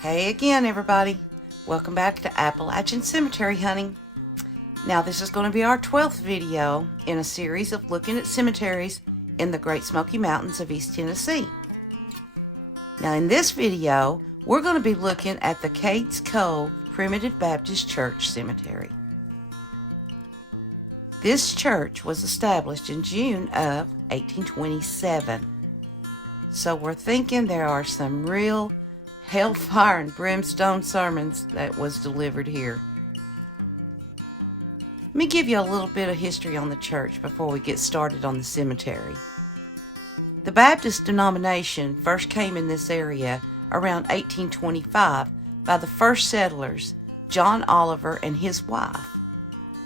Hey again, everybody. Welcome back to Appalachian Cemetery Hunting. Now, this is going to be our 12th video in a series of looking at cemeteries in the Great Smoky Mountains of East Tennessee. Now, in this video, we're going to be looking at the Cades Cove Primitive Baptist Church Cemetery. This church was established in June of 1827. So we're thinking there are some real hellfire and brimstone sermons that was delivered here. Let me give you a little bit of history on the church before we get started on the cemetery. The Baptist denomination first came in this area around 1825 by the first settlers, John Oliver and his wife.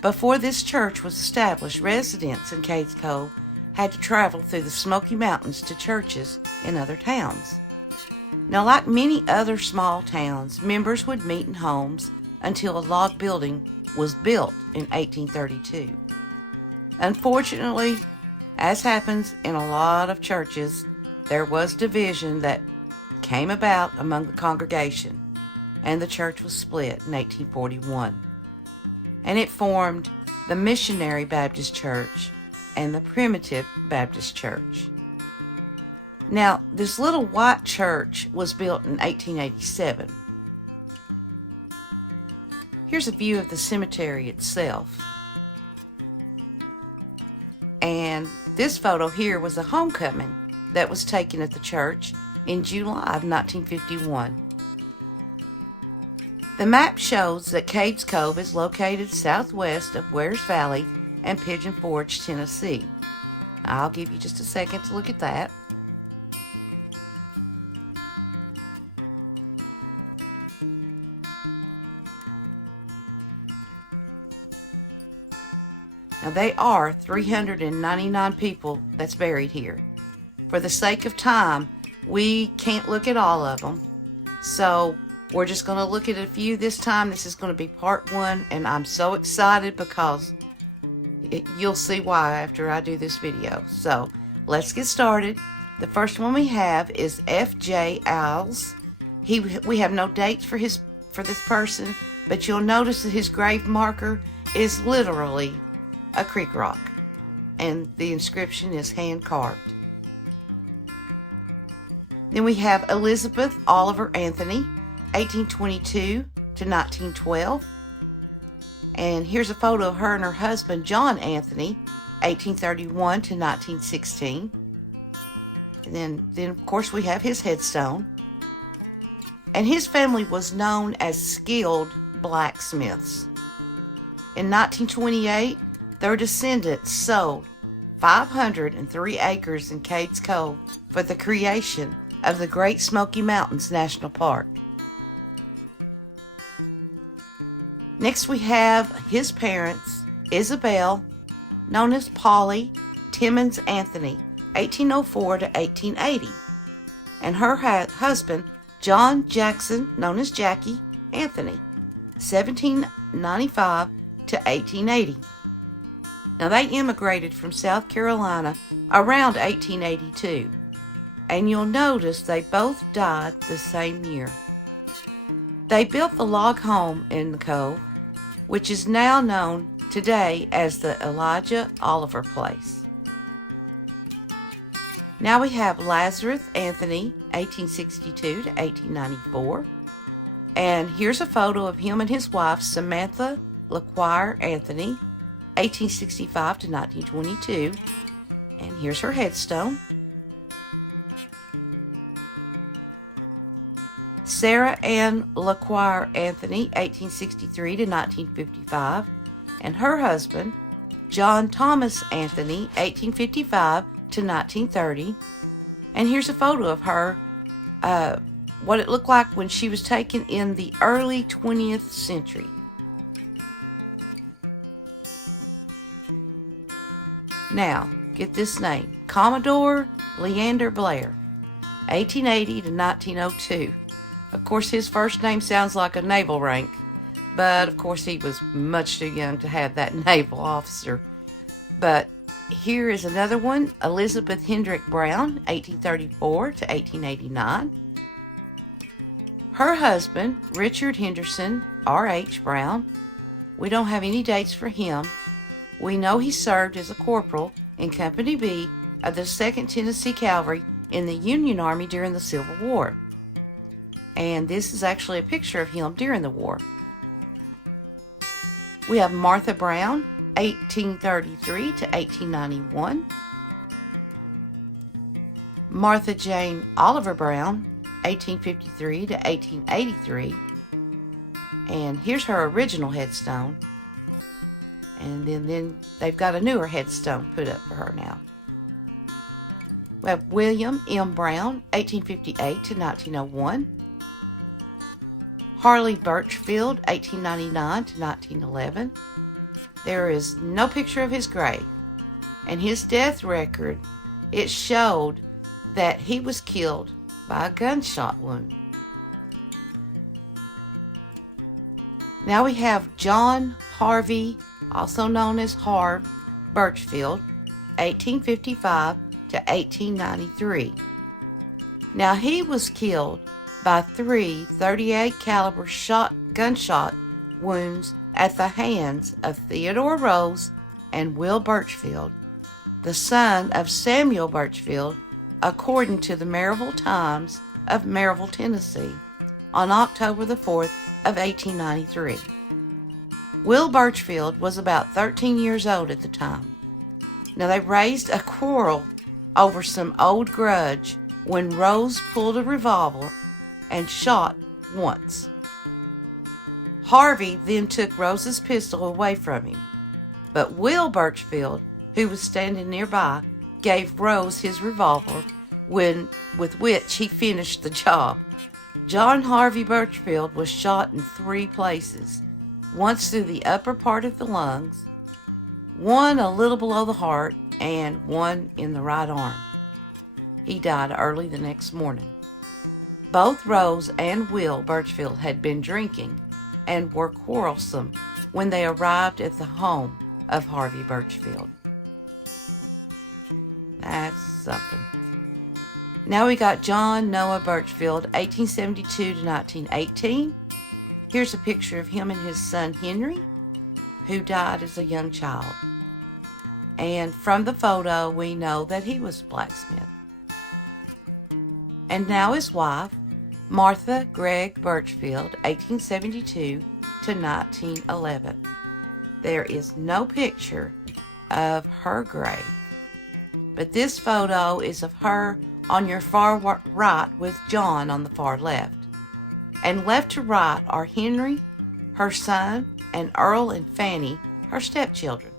Before this church was established, residents in Cades Cove had to travel through the Smoky Mountains to churches in other towns. Now, like many other small towns, members would meet in homes until a log building was built in 1832. Unfortunately, as happens in a lot of churches, there was division that came about among the congregation, and the church was split in 1841. And it formed the Missionary Baptist Church and the Primitive Baptist Church. Now, this little white church was built in 1887. Here's a view of the cemetery itself. And this photo here was a homecoming that was taken at the church in July of 1951. The map shows that Cades Cove is located southwest of Wares Valley and Pigeon Forge, Tennessee. I'll give you just a second to look at that. Now, they are 399 people that's buried here. For the sake of time, we can't look at all of them. So we're just going to look at a few this time. This is going to be part one, and I'm so excited because you'll see why after I do this video. So let's get started. The first one we have is F.J. Owls. We have no dates for this person, but you'll notice that his grave marker is literally a creek rock, and the inscription is hand carved. Then we have Elizabeth Oliver Anthony, 1822 to 1912. And here's a photo of her and her husband, John Anthony, 1831 to 1916. And then of course we have his headstone. And his family was known as skilled blacksmiths. In 1928, their descendants sold 503 acres in Cades Cove for the creation of the Great Smoky Mountains National Park. Next we have his parents, Isabel, known as Polly Timmons Anthony, 1804 to 1880, and her husband, John Jackson, known as Jackie Anthony, 1795 to 1880. Now, they immigrated from South Carolina around 1882, and you'll notice they both died the same year. They built the log home in the cove, which is now known today as the Elijah Oliver Place. Now we have Lazarus Anthony, 1862 to 1894, and here's a photo of him and his wife, Samantha LaQuire Anthony, 1865 to 1922, and here's her headstone. Sarah Ann LaQuire Anthony, 1863 to 1955, and her husband, John Thomas Anthony, 1855 to 1930, and here's a photo of her, what it looked like when she was taken in the early 20th century. Now, get this name, Commodore Leander Blair, 1880 to 1902. Of course, his first name sounds like a naval rank, but of course he was much too young to have that naval officer. But here is another one, Elizabeth Hendrick Brown, 1834 to 1889. Her husband, Richard Henderson, R.H. Brown, we don't have any dates for him. We know he served as a corporal in Company B of the 2nd Tennessee Cavalry in the Union Army during the Civil War. And this is actually a picture of him during the war. We have Martha Brown, 1833 to 1891. Martha Jane Oliver Brown, 1853 to 1883. And here's her original headstone. And then they've got a newer headstone put up for her now. We have William M. Brown, 1858 to 1901. Harley Birchfield, 1899 to 1911. There is no picture of his grave. And his death record, it showed that he was killed by a gunshot wound. Now we have John Harvey, also known as Harv Birchfield, 1855 to 1893. Now he was killed by 3 .38 caliber gunshot wounds at the hands of Theodore Rose and Will Birchfield, the son of Samuel Birchfield, according to the Maryville Times of Maryville, Tennessee, on October the 4th of 1893. Will Birchfield was about 13 years old at the time. Now they raised a quarrel over some old grudge when Rose pulled a revolver and shot once. Harvey then took Rose's pistol away from him, but Will Birchfield, who was standing nearby, gave Rose his revolver with which he finished the job. John Harvey Birchfield was shot in 3 places, once through the upper part of the lungs, one a little below the heart, and one in the right arm. He died early the next morning. Both Rose and Will Birchfield had been drinking and were quarrelsome when they arrived at the home of Harvey Birchfield. That's something. Now we got John Noah Birchfield, 1872 to 1918. Here's a picture of him and his son Henry, who died as a young child. And from the photo, we know that he was a blacksmith. And now his wife, Martha Gregg Birchfield, 1872 to 1911. There is no picture of her grave, but this photo is of her on your far right with John on the far left. And left to right are Henry, her son, and Earl and Fanny, her stepchildren.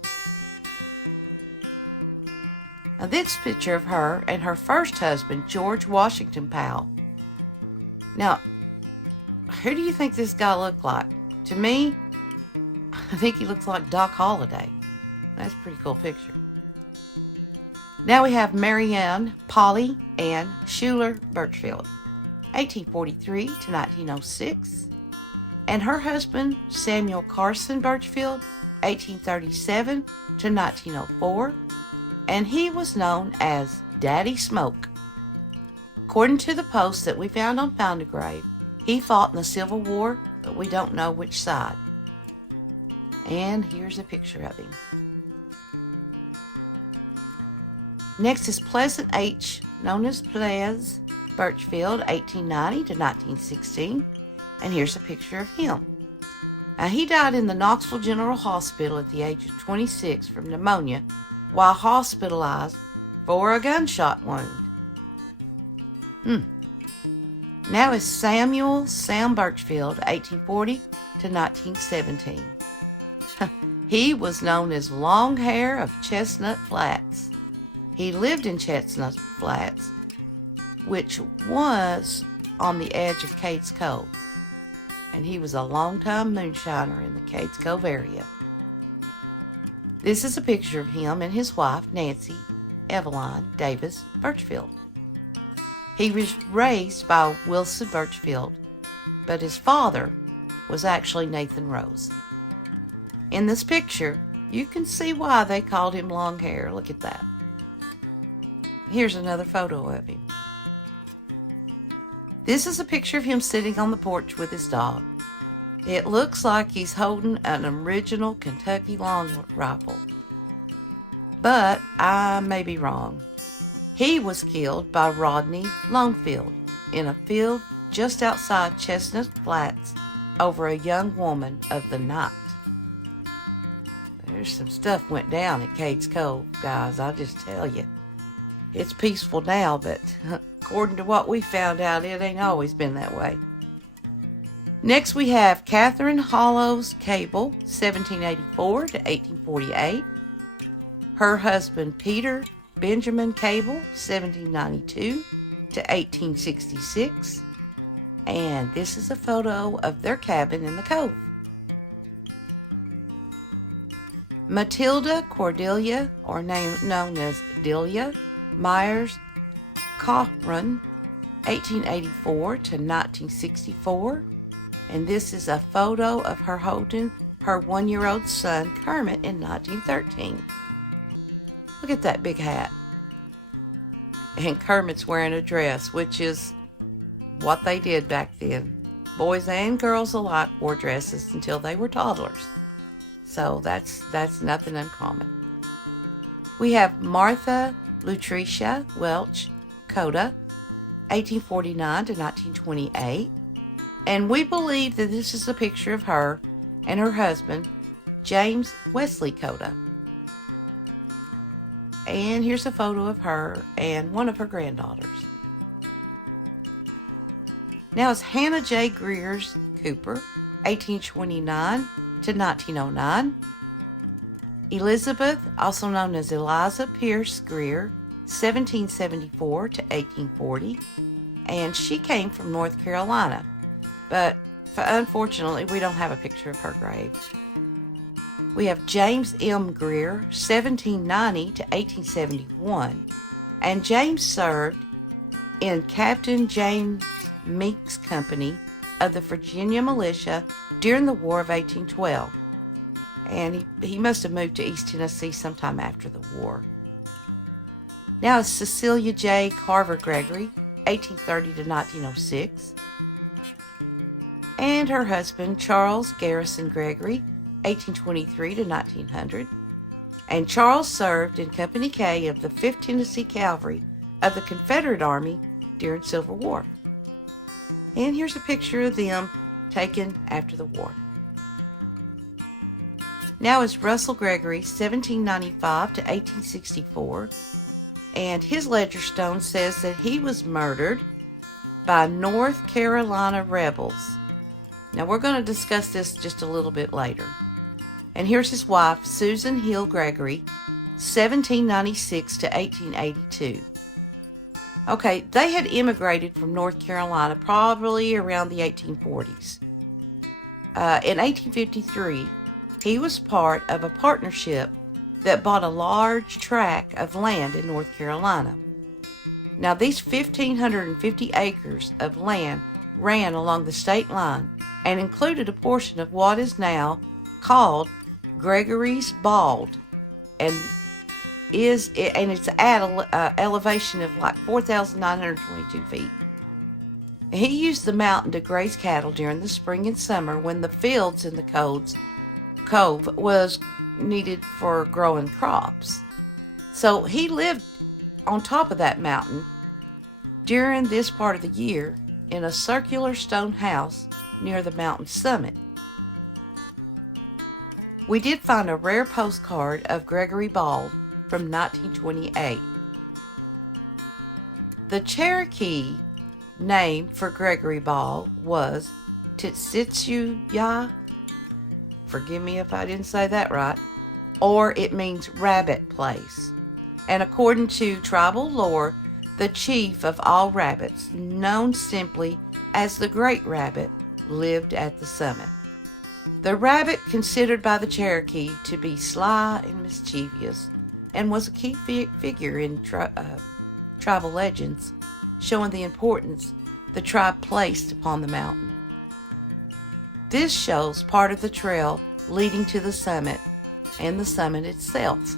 Now this picture of her and her first husband, George Washington Powell. Now, who do you think this guy looked like? To me, I think he looks like Doc Holliday. That's a pretty cool picture. Now we have Marianne Polly Ann Schuler Birchfield, 1843 to 1906, and her husband Samuel Carson Birchfield, 1837 to 1904, and he was known as Daddy Smoke. According to the post that we found on Found a Grave, he fought in the Civil War, but we don't know which side. And here's a picture of him. Next is Pleasant H., known as Plez Birchfield, 1890 to 1916, and here's a picture of him. Now, he died in the Knoxville General Hospital at the age of 26 from pneumonia while hospitalized for a gunshot wound. Now is Samuel Sam Birchfield, 1840 to 1917. He was known as Long Hair of Chestnut Flats. He lived in Chestnut Flats, which was on the edge of Cades Cove. And he was a long-time moonshiner in the Cades Cove area. This is a picture of him and his wife, Nancy Eveline Davis Birchfield. He was raised by Wilson Birchfield, but his father was actually Nathan Rose. In this picture, you can see why they called him Long Hair. Look at that. Here's another photo of him. This is a picture of him sitting on the porch with his dog. It looks like he's holding an original Kentucky long rifle. But I may be wrong. He was killed by Rodney Longfield in a field just outside Chestnut Flats over a young woman of the night. There's some stuff went down at Cades Cove, guys, I'll just tell you. It's peaceful now, but according to what we found out, it ain't always been that way. Next we have Catherine Hollows Cable, 1784 to 1848. Her husband Peter Benjamin Cable, 1792 to 1866. And this is a photo of their cabin in the Cove. Matilda Cordelia, or known as Delia Myers Cochran, 1884 to 1964. And this is a photo of her holding her 1-year-old son Kermit in 1913. Look at that big hat. And Kermit's wearing a dress, which is what they did back then. Boys and girls alike wore dresses until they were toddlers. So that's nothing uncommon. We have Martha Lucretia Welch Coda, 1849 to 1928. And we believe that this is a picture of her and her husband, James Wesley Coda. And here's a photo of her and one of her granddaughters. Now it's Hannah J. Greers Cooper, 1829 to 1909. Elizabeth, also known as Eliza Pierce Greer, 1774 to 1840. And she came from North Carolina. But unfortunately, we don't have a picture of her grave. We have James M. Greer, 1790 to 1871, and James served in Captain James Meek's company of the Virginia militia during the War of 1812, and he must have moved to East Tennessee sometime after the war. Now it's Cecilia J. Carver Gregory, 1830 to 1906, and her husband Charles Garrison Gregory, 1823 to 1900, and Charles served in Company K of the 5th Tennessee Cavalry of the Confederate Army during Civil War. And here's a picture of them taken after the war. Now is Russell Gregory, 1795 to 1864, and his ledger stone says that he was murdered by North Carolina rebels. Now we're going to discuss this just a little bit later. And here's his wife, Susan Hill Gregory, 1796 to 1882. Okay, they had immigrated from North Carolina probably around the 1840s. In 1853, he was part of a partnership that bought a large tract of land in North Carolina. Now, these 1,550 acres of land ran along the state line and included a portion of what is now called Gregory's Bald, and it's at an elevation of like 4,922 feet. He used the mountain to graze cattle during the spring and summer when the fields in the Cove was needed for growing crops. So he lived on top of that mountain during this part of the year in a circular stone house near the mountain summit. We did find a rare postcard of Gregory Bald from 1928. The Cherokee name for Gregory Bald was Titsitsuya, forgive me if I didn't say that right, or it means rabbit place. And according to tribal lore, the chief of all rabbits, known simply as the Great Rabbit, lived at the summit. The rabbit, considered by the Cherokee to be sly and mischievous, and was a key figure in tribal legends, showing the importance the tribe placed upon the mountain. This shows part of the trail leading to the summit and the summit itself.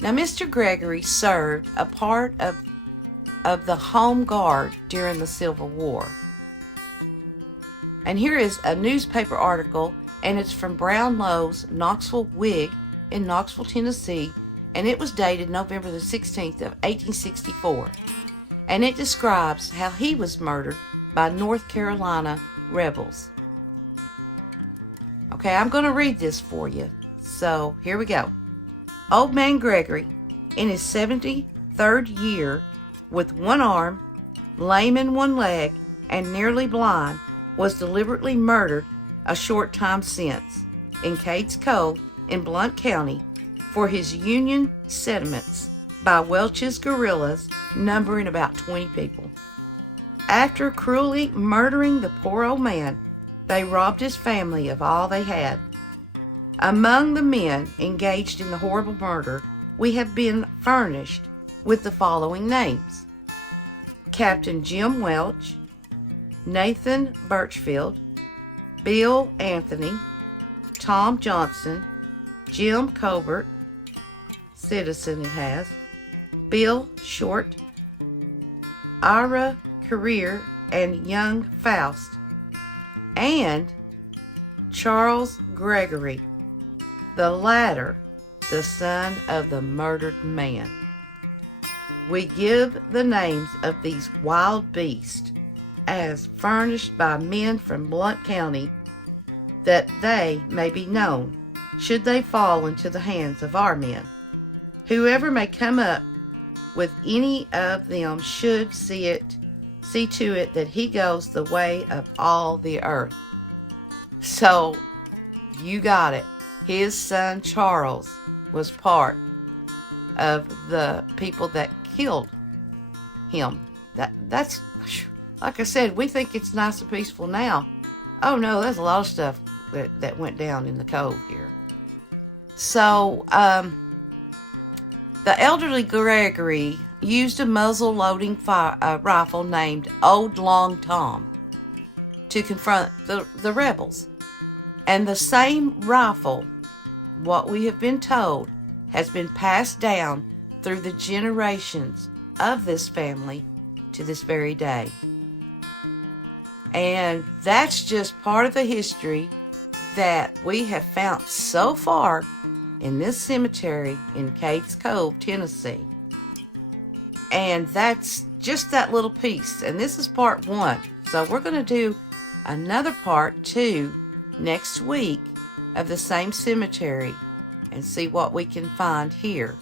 Now, Mr. Gregory served a part of of the Home Guard during the Civil War. And here is a newspaper article, and it's from Brownlow's Knoxville Whig in Knoxville, Tennessee, and it was dated November the 16th of 1864. And it describes how he was murdered by North Carolina rebels. Okay, I'm going to read this for you. So, here we go. Old man Gregory, in his 73rd year, with one arm, lame in one leg, and nearly blind, was deliberately murdered a short time since in Cades Cove in Blount County for his Union sentiments by Welch's guerrillas numbering about 20 people. After cruelly murdering the poor old man, they robbed his family of all they had. Among the men engaged in the horrible murder, we have been furnished with the following names: Captain Jim Welch, Nathan Birchfield, Bill Anthony, Tom Johnson, Jim Colbert, citizen it has, Bill Short, Ira Career, and young Faust, and Charles Gregory, the latter the son of the murdered man. We give the names of these wild beasts as furnished by men from Blount County, that they may be known, should they fall into the hands of our men. Whoever may come up with any of them should see to it that he goes the way of all the earth. So, you got it. His son Charles was part of the people that killed him. That's, like I said, we think it's nice and peaceful now. Oh no, there's a lot of stuff that went down in the Cove here. So, the elderly Gregory used a muzzle-loading rifle named Old Long Tom to confront the rebels. And the same rifle, what we have been told, has been passed down through the generations of this family to this very day. And that's just part of the history that we have found so far in this cemetery in Cades Cove, Tennessee. And that's just that little piece. And this is part 1. So we're going to do another part 2 next week of the same cemetery and see what we can find here.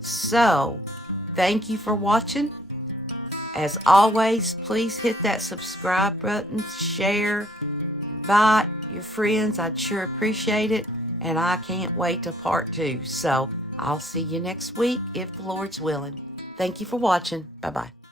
So, thank you for watching. As always, please hit that subscribe button, share, invite your friends. I'd sure appreciate it. And I can't wait to part 2. So, I'll see you next week if the Lord's willing. Thank you for watching. Bye-bye.